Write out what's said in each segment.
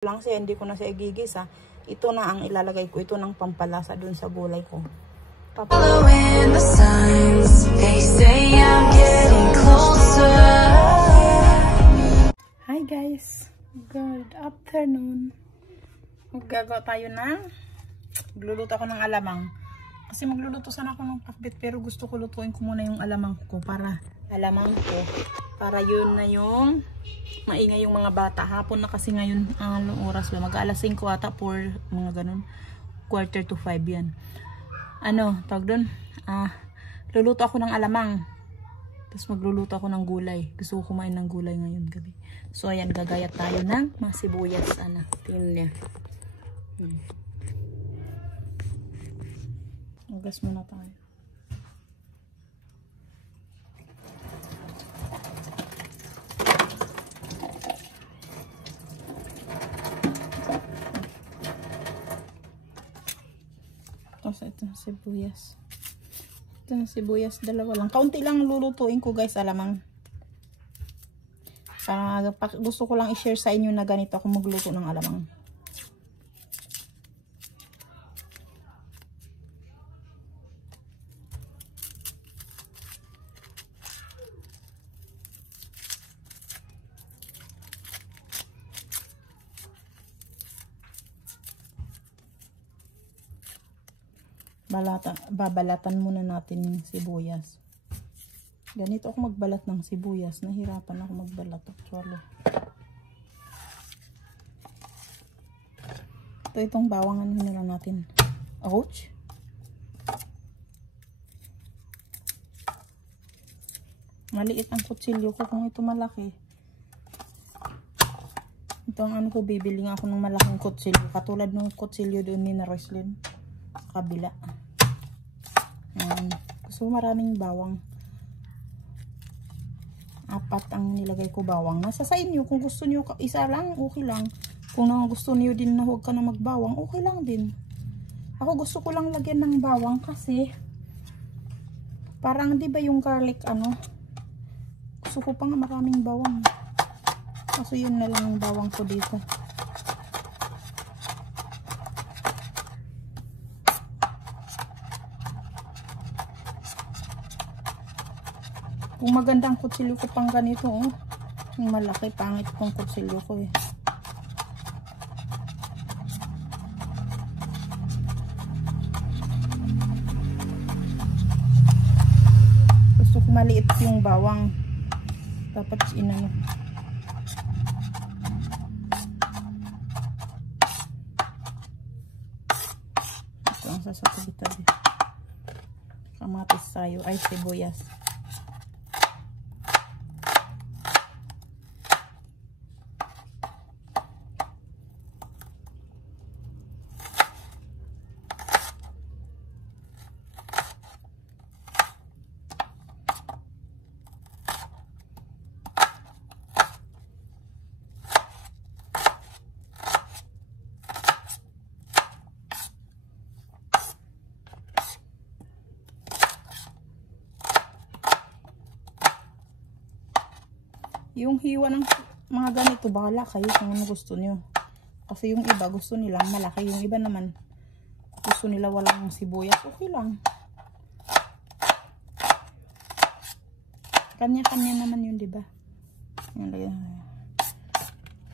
lang siya, hindi ko na siya igigisa. Ito na ang ilalagay ko. Ito ng pampalasa dun sa gulay ko. Following the signs, they say I'm getting closer. Hi guys, good afternoon. Maggagawa tayo magluluto ako ng alamang. Kasi magluluto sana ako ng pakbet, pero gusto ko lutuin ko muna yung alamang ko para yun na yung maingay yung mga bata. Hapon na kasi ngayon, anong oras ba? Mag-alas 5 ata, 4, mga ganun. 4:45 yan. Tawag doon? Luluto ako ng alamang. Tapos magluluto ako ng gulay. Gusto ko kumain ng gulay ngayon gabi. So ayan, gagayat tayo ng masibuyas. Tingnan niya. Ugas muna tayo. Tapos ito na sibuyas. Ito na sibuyas, dalawa lang. Kaunti lang lulutuin ko guys, alamang. Gusto ko lang i-share sa inyo na ganito ako magluto ng alamang. Babalatan muna natin yung sibuyas. Ganito ako magbalat ng sibuyas. Nahirapan ako magbalat actually. Itong bawang na lang natin. Ouch! Maliit ang kutsilyo ko. Kung ito malaki, ito ang ko, bibili nga ako ng malaking kutsilyo. Katulad ng kutsilyo doon ni na Roslyn. Kabila. Gusto ko maraming bawang. 4 ang nilagay ko bawang. Nasa sa inyo. Kung gusto niyo isa lang, okay lang. Kung gusto niyo din na huwag ka na magbawang, okay lang din. Ako gusto ko lang lagyan ng bawang kasi parang di ba yung garlic gusto ko pa nga maraming bawang. Kasi yun na lang ang bawang ko dito. Kung magandang kutsilyo ko pang ganito, yung malaki, pangit kong kutsilyo ko eh. Gusto ko maliit yung bawang. Dapat inano. Ito ang sasabi-tabi. Kamatis tayo, ay sibuyas. Yung hiwa ng mga ganito, bahala kayo kung ano gusto nyo. Kasi yung iba gusto nila malaki. Yung iba naman gusto nila walang sibuyas. Okay lang. Kanya-kanya naman yun, diba?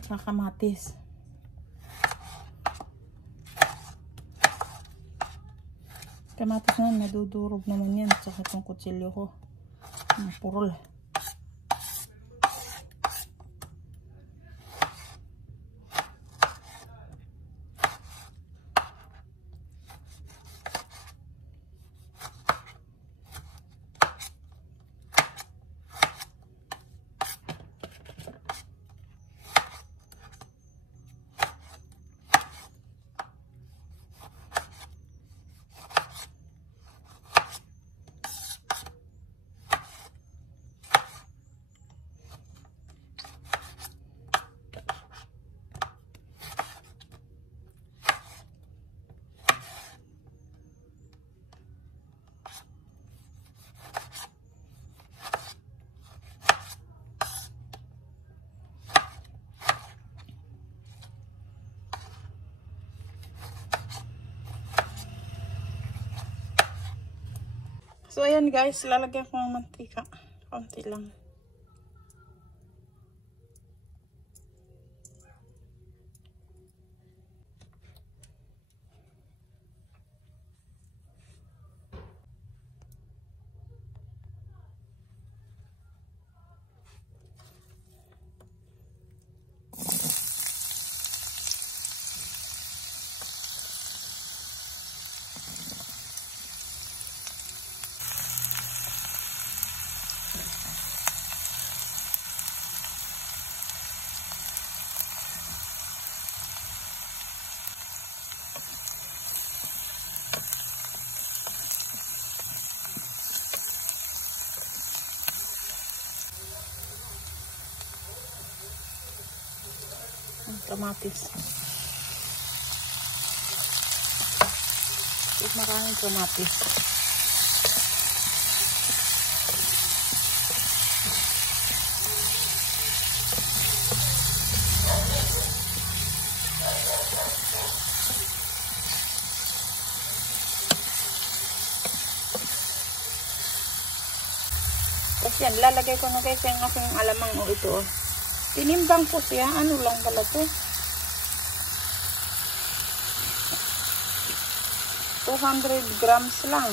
Kamatis. Kamatis na, nadudurog naman yan. Tsaka itong kutsilyo ko. Purol. So, ayan guys, lalagyan ko ng mantika. Konti lang. Kamatis. Maraming kamatis. Tapos yan, lalagay ko na guys yung aking alamang o ito. Tinimbang ko siya. Ano lang pala to? 200 grams lang.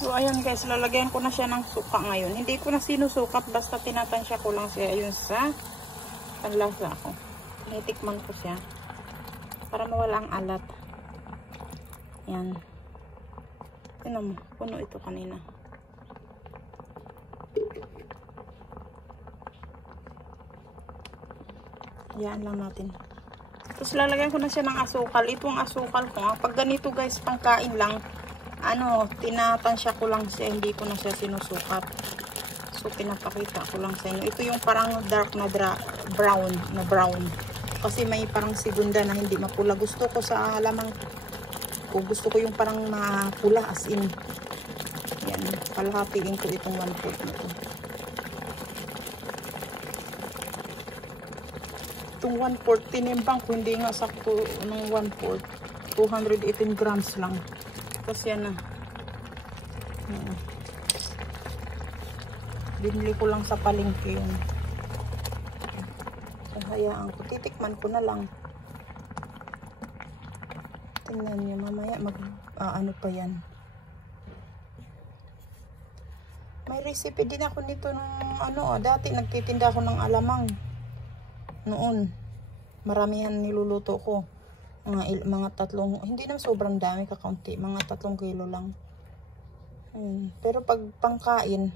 So, ayan guys, lalagyan ko na siya ng suka ngayon. Hindi ko na sinusukat, basta tinatansya ko lang siya. Ayun sa panlasa ko. Tinitikman ko siya. Para mawala ang alat. Yan. Tignan mo, puno ito kanina. Yan lang natin. Tapos lalagyan ko na siya ng asukal. Itong asukal ko, pag ganito guys, pangkain lang, tinatansya ko lang siya, hindi ko na siya sinusukat. So, pinapakita ko lang sa inyo. Ito yung parang dark na brown. Kasi may parang segunda na hindi mapula. Gusto ko sa alamang ko, gusto ko yung parang mapula as in. Yan, palahatiin ko itong 1/4 na to. Itong 1/4, tinimbang ko, hindi nga sakto ng 1/4. 218 grams lang. Tapos yan na. Binili ko lang sa palengke yun. So, hayaan ko. Titikman ko na lang. Tingnan nyo. Mamaya ano pa yan. May recipe din ako nito nung dati nagtitinda ako ng alamang. Noon. Maramihan niluluto ko. Mga tatlong, hindi naman sobrang dami, kakaunti, mga 3 kilo lang. Pero pag pangkain,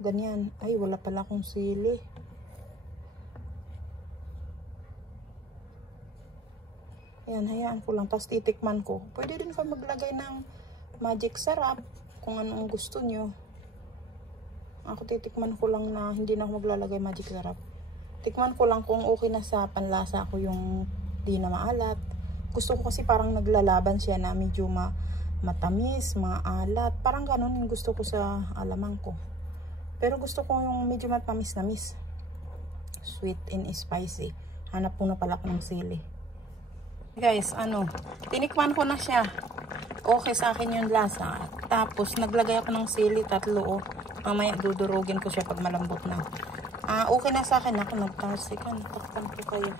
ganyan. Ay, wala pala akong sili. Ayan, hayaan ko lang. Tapos titikman ko. Pwede din kayo maglagay ng magic sarap kung anong gusto nyo. Ako titikman ko lang na hindi na ako maglalagay magic sarap. Tikman ko lang kung okay na sa panlasa ko yung di na maalat. Gusto ko kasi parang naglalaban siya na medyo matamis, maalat. Parang ganun yung gusto ko sa alamang ko. Pero gusto ko yung medyo matamis-namis. Sweet and spicy. Hanap po na pala ko ng sili. Guys, tinikman ko na siya. Okay sa akin yung lasa. Tapos, naglagay ako ng sili, 3. Mamaya dudurugin ko siya pag malambot na. Okay na sa akin. Ako nagtasikan. Takpan ko kayo.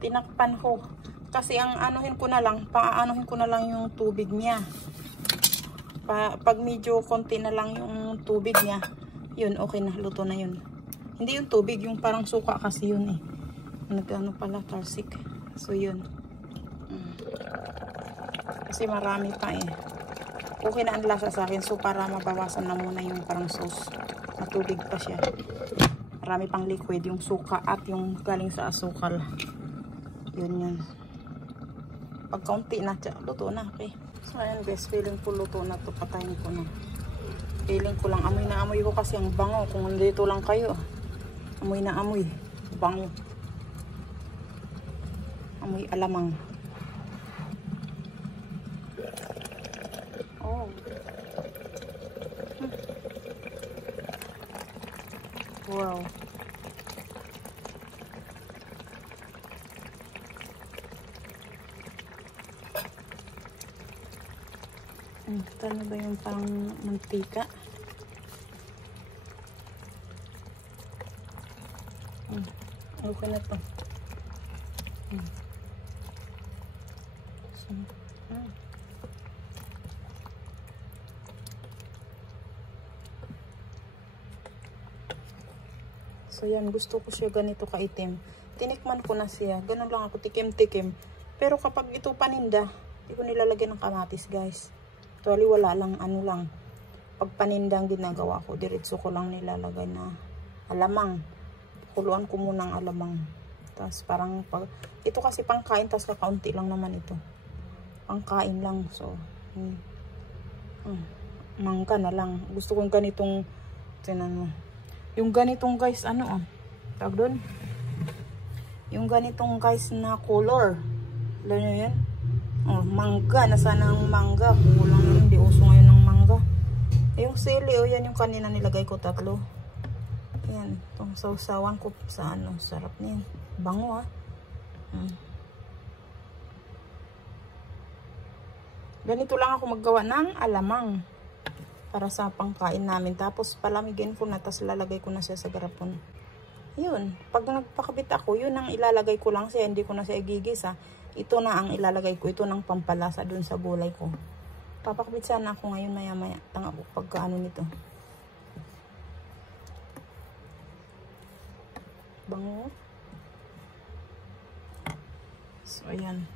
Tinakpan ko. Kasi ang anuhin ko na lang yung tubig niya. Pag medyo konti na lang yung tubig niya, yun, okay na. Luto na yun. Hindi yung tubig, yung parang suka kasi yun eh. Pala, tarsik. So, yun. Kasi marami pa eh. Okay na ang lasa sa akin. So, para mabawasan na muna yung parang sauce. Matubig pa siya. Marami pang liquid. Yung suka at yung galing sa asukal. Yun. Pag kaunti na, luto na. Okay. So, ayan guys. Feeling ko luto na to. Patayin ko na. Feeling ko lang. Amoy na amoy ko kasi ang bango. Kung nandito lang kayo. Amoy na amoy. Bango. Amoy alamang. Oh. Wow. Ito na ba yung pang mantika? Okay na to. So yan, gusto ko siya ganito kaitim. Tinikman ko na siya. Ganun lang ako, tikim-tikim. Pero kapag ito paninda, hindi ko nilalagyan ng kamatis guys. Actually wala lang, ano lang. Pag paninda ang ginagawa ko, diretso ko lang nilalagay na alamang. Kuluan ko muna ang alamang. Tapos parang, ito kasi pangkain, tapos kakaunti lang naman ito. Pangkain lang, so, mangga na lang. Gusto kong ganitong, tinan mo. Yung ganitong guys, ano tawag doon? Yung ganitong guys na color. Alam nyo yan? Mangga. Nasana ang mangga. Kulang yun. Hindi uso ngayon ng mangga. Yung sili, yan yung kanina nilagay ko 3. Yan. Itong sausawan ko sa ano. Sarap niyan. Bango Ganito lang ako maggawa ng alamang. Para sa pangkain namin. Tapos palamigin ko na. Tapos lalagay ko na siya sa garapon. Yun. Pag nagpakabit ako, yun ang ilalagay ko lang siya. Hindi ko na siya igigisa. Ito na ang ilalagay ko. Ito ng pampalasa dun sa gulay ko. Papakabit sana ako ngayon maya-maya. Tanga ko pagkaano nito. Bango. So, ayan.